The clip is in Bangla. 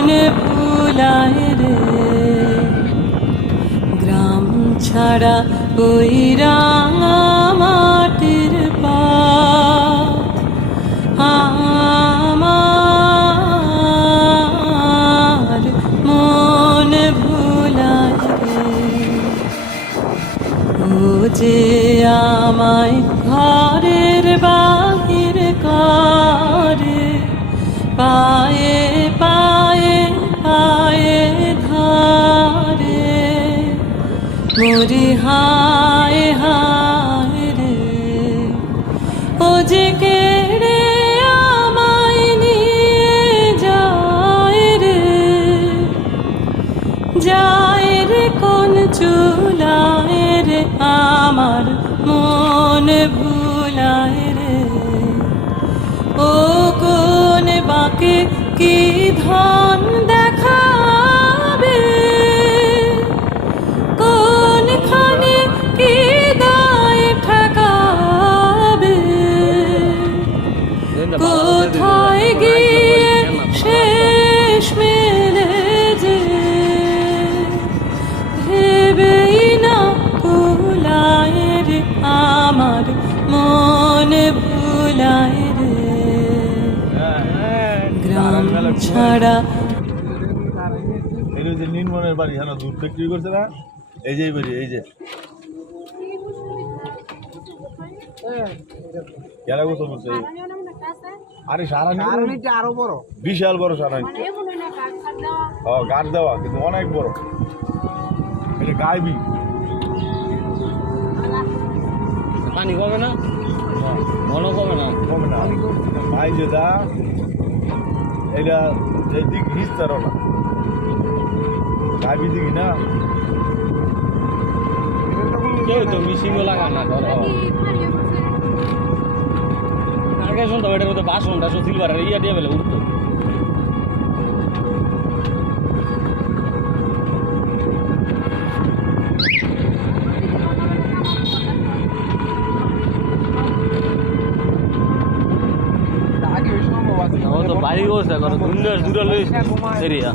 মন ভুলায় রে গ্রাম ছাড়া ওই রাঙা মাটির পথ আমার মন ভুলায় রে ও যে আমায় ঘরের বাহির করে পায়ে পায়ে পায়ে ধরে মরি হায় হায় রে ও যে কেড়ে আমায় নিয়ে যায় রে যায় রে কোন চুলায় রে আমার মন ভুলায় রে ও কোন বাঁকে কি ধন দেখাবে কোনখানে কি দায় ঠকাবে কোথায় গিয়ে শেষ মেলে যে ভেবেই না ভুলায় রে আমার মন ভুলায় রে গ্রাম ছাড়া এই যে নির্মলের বাড়ি হ্যাঁ দুধ বিক্রি করছে না এই যে বাড়ি এই যে কেন গোসল করছে আরে সারানিটা আরো বড় বিশাল বড় সারানি ও গাছ দেওয়া কিন্তু অনেক বড় এটা গাইবি পানি কমে না ঘন কমে না ভাই যেটা এটা দিক হিস্তারও না গাইবি দিকে না কেউ তো মিশিংও লাগা না আগে শুনতাম এটার মধ্যে বাসন টাসন সিলভারের ইয়া দিয়ে বেলে উঠতো বাড়ি করছে দুনিয়ার দূরে এরিয়া